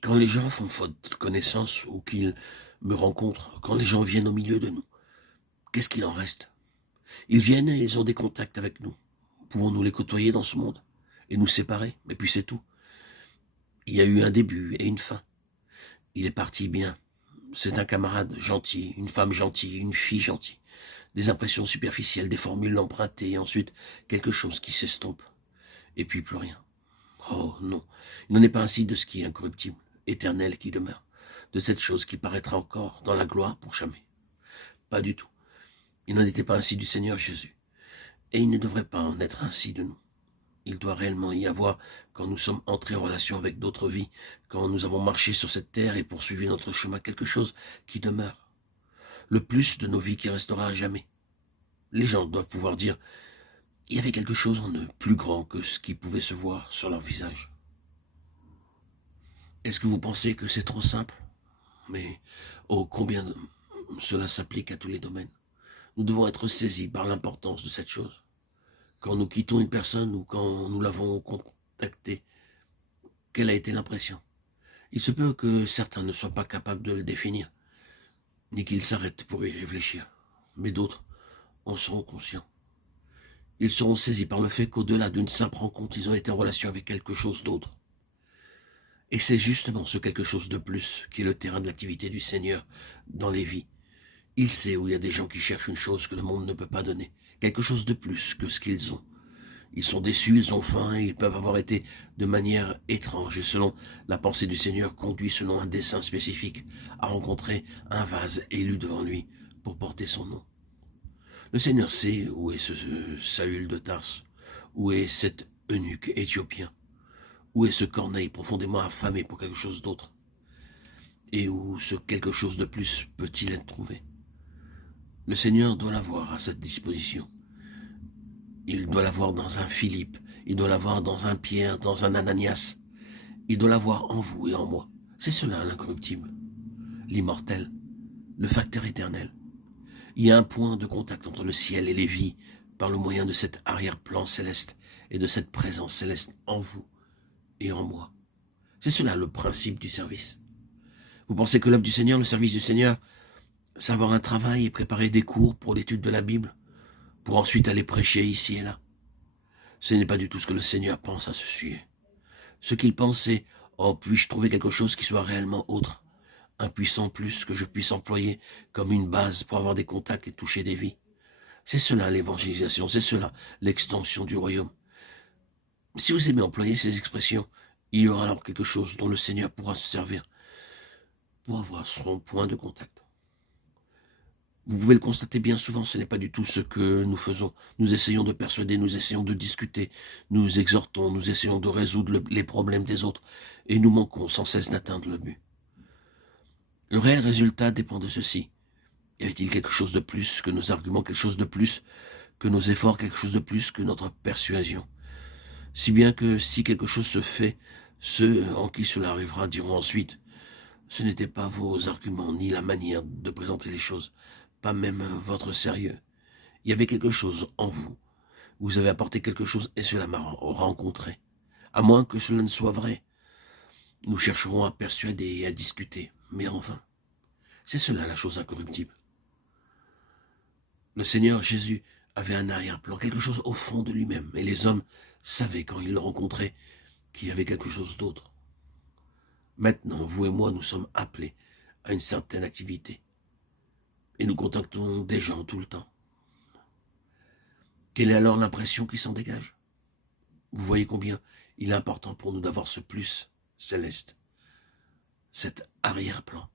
Quand les gens font faute de connaissance ou qu'ils me rencontrent, quand les gens viennent au milieu de nous, qu'est-ce qu'il en reste? Ils viennent et ils ont des contacts avec nous. Pouvons-nous les côtoyer dans ce monde et nous séparer? Mais puis c'est tout. Il y a eu un début et une fin. Il est parti bien. C'est un camarade gentil, une femme gentille, une fille gentille. Des impressions superficielles, des formules empruntées, et ensuite quelque chose qui s'estompe. Et puis plus rien. Oh non, il n'en est pas ainsi de ce qui est incorruptible, éternel qui demeure, de cette chose qui paraîtra encore dans la gloire pour jamais. Pas du tout. Il n'en était pas ainsi du Seigneur Jésus. Et il ne devrait pas en être ainsi de nous. Il doit réellement y avoir, quand nous sommes entrés en relation avec d'autres vies, quand nous avons marché sur cette terre et poursuivi notre chemin, quelque chose qui demeure. Le plus de nos vies qui restera à jamais. Les gens doivent pouvoir dire, il y avait quelque chose en eux, plus grand que ce qui pouvait se voir sur leur visage. Est-ce que vous pensez que c'est trop simple? Mais, oh, combien cela s'applique à tous les domaines. Nous devons être saisis par l'importance de cette chose. Quand nous quittons une personne ou quand nous l'avons contactée, quelle a été l'impression? Il se peut que certains ne soient pas capables de le définir, ni qu'ils s'arrêtent pour y réfléchir, mais d'autres en seront conscients. Ils seront saisis par le fait qu'au-delà d'une simple rencontre, ils ont été en relation avec quelque chose d'autre. Et c'est justement ce quelque chose de plus qui est le terrain de l'activité du Seigneur dans les vies. Il sait où il y a des gens qui cherchent une chose que le monde ne peut pas donner, quelque chose de plus que ce qu'ils ont. Ils sont déçus, ils ont faim, et ils peuvent avoir été de manière étrange et selon la pensée du Seigneur conduits selon un dessein spécifique à rencontrer un vase élu devant lui pour porter son nom. Le Seigneur sait où est ce Saül de Tarse, où est cet eunuque éthiopien, où est ce Corneille profondément affamé pour quelque chose d'autre, et où ce quelque chose de plus peut-il être trouvé. Le Seigneur doit l'avoir à sa disposition. Il doit l'avoir dans un Philippe, il doit l'avoir dans un Pierre, dans un Ananias. Il doit l'avoir en vous et en moi. C'est cela l'incorruptible, l'immortel, le facteur éternel. Il y a un point de contact entre le ciel et les vies par le moyen de cet arrière-plan céleste et de cette présence céleste en vous et en moi. C'est cela le principe du service. Vous pensez que l'œuvre du Seigneur, le service du Seigneur, c'est avoir un travail et préparer des cours pour l'étude de la Bible, pour ensuite aller prêcher ici et là? Ce n'est pas du tout ce que le Seigneur pense à ce sujet. Ce qu'il pense, c'est, oh, puis-je trouver quelque chose qui soit réellement autre, un puissant plus que je puisse employer comme une base pour avoir des contacts et toucher des vies. C'est cela l'évangélisation, c'est cela l'extension du royaume. Si vous aimez employer ces expressions, il y aura alors quelque chose dont le Seigneur pourra se servir pour avoir son point de contact. Vous pouvez le constater bien souvent, ce n'est pas du tout ce que nous faisons. Nous essayons de persuader, nous essayons de discuter, nous exhortons, nous essayons de résoudre les problèmes des autres, et nous manquons sans cesse d'atteindre le but. Le réel résultat dépend de ceci. Y avait-il quelque chose de plus que nos arguments, quelque chose de plus que nos efforts, quelque chose de plus que notre persuasion? Si bien que si quelque chose se fait, ceux en qui cela arrivera diront ensuite, ce n'était pas vos arguments, ni la manière de présenter les choses, pas même votre sérieux. Il y avait quelque chose en vous. Vous avez apporté quelque chose et cela m'a rencontré. À moins que cela ne soit vrai, nous chercherons à persuader et à discuter, mais en vain. C'est cela la chose incorruptible. Le Seigneur Jésus avait un arrière-plan, quelque chose au fond de lui-même, et les hommes savaient quand ils le rencontraient qu'il y avait quelque chose d'autre. Maintenant, vous et moi, nous sommes appelés à une certaine activité, et nous contactons des gens tout le temps. Quelle est alors l'impression qui s'en dégage? Vous voyez combien il est important pour nous d'avoir ce plus céleste, cet arrière-plan.